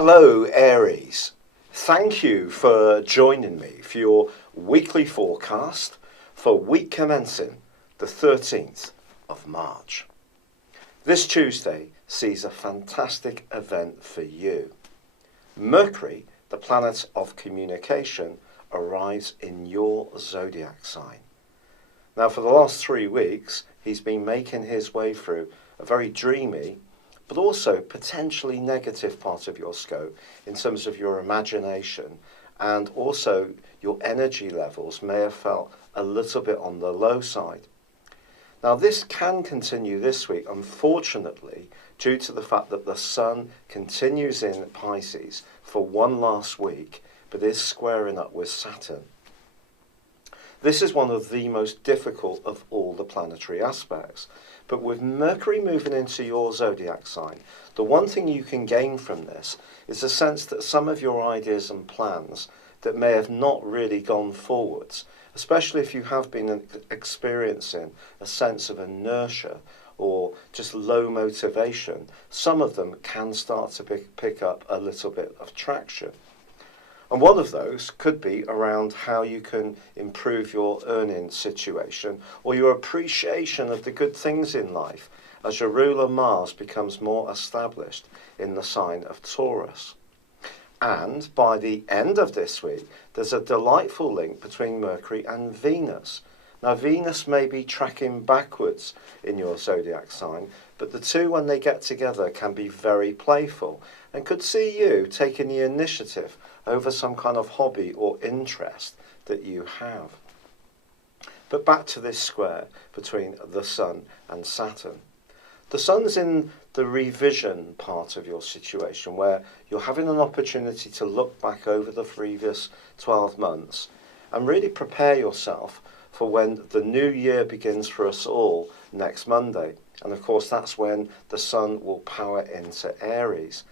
Hello Aries, thank you for joining me for your weekly forecast for week commencing the 13th of March. This Tuesday sees a fantastic event for you. Mercury, the planet of communication, arrives in your zodiac sign. Now for the last 3 weeks he's been making his way through a very dreamy but also potentially negative part of your scope in terms of your imagination, and also your energy levels may have felt a little bit on the low side. Now this can continue this week, unfortunately, due to the fact that the Sun continues in Pisces for one last week, but is squaring up with Saturn. This is one of the most difficult of all the planetary aspects. But with Mercury moving into your zodiac sign, the one thing you can gain from this is a sense that some of your ideas and plans that may have not really gone forwards, especially if you have been experiencing a sense of inertia or just low motivation, some of them can start to pick up a little bit of traction. And one of those could be around how you can improve your earning situation or your appreciation of the good things in life as your ruler Mars becomes more established in the sign of Taurus. And by the end of this week, there's a delightful link between Mercury and Venus. Now Venus may be tracking backwards in your zodiac sign, but the two, when they get together, can be very playful and could see you taking the initiative over some kind of hobby or interest that you have. But back to this square between the Sun and Saturn. The Sun's in the revision part of your situation, where you're having an opportunity to look back over the previous 12 months and really prepare yourself for when the new year begins for us all next Monday. And of course that's when the Sun will power into Aries.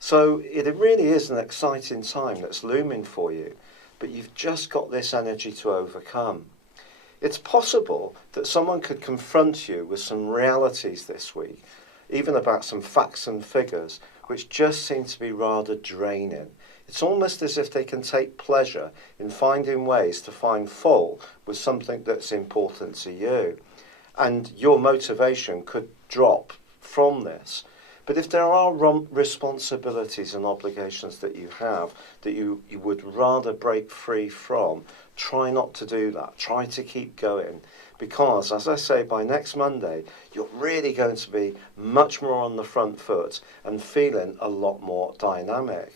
So it really is an exciting time that's looming for you, but you've just got this energy to overcome. It's possible that someone could confront you with some realities this week, even about some facts and figures, which just seem to be rather draining. It's almost as if they can take pleasure in finding ways to find fault with something that's important to you. And your motivation could drop from this. But if there are responsibilities and obligations that you have that you would rather break free from, try not to do that. Try to keep going. Because, as I say, by next Monday, you're really going to be much more on the front foot and feeling a lot more dynamic.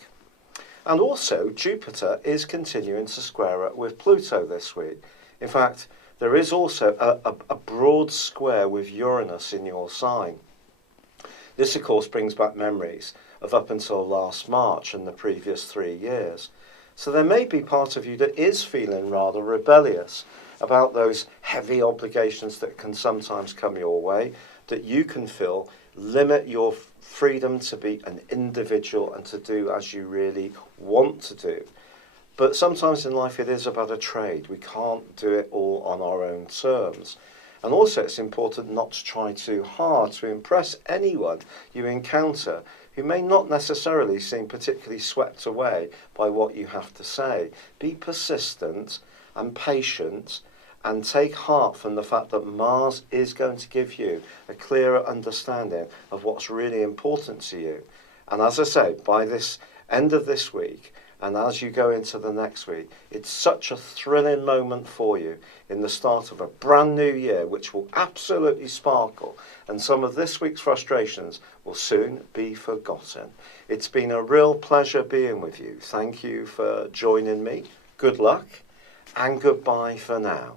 And also, Jupiter is continuing to square up with Pluto this week. In fact, there is also a broad square with Uranus in your sign. This, of course, brings back memories of up until last March and the previous 3 years. So there may be part of you that is feeling rather rebellious about those heavy obligations that can sometimes come your way, that you can feel limit your freedom to be an individual and to do as you really want to do. But sometimes in life it is about a trade. We can't do it all on our own terms. And also it's important not to try too hard to impress anyone you encounter who may not necessarily seem particularly swept away by what you have to say. Be persistent and patient and take heart from the fact that Mars is going to give you a clearer understanding of what's really important to you. And as I say, by this end of this week, and as you go into the next week, it's such a thrilling moment for you in the start of a brand new year, which will absolutely sparkle. And some of this week's frustrations will soon be forgotten. It's been a real pleasure being with you. Thank you for joining me. Good luck and goodbye for now.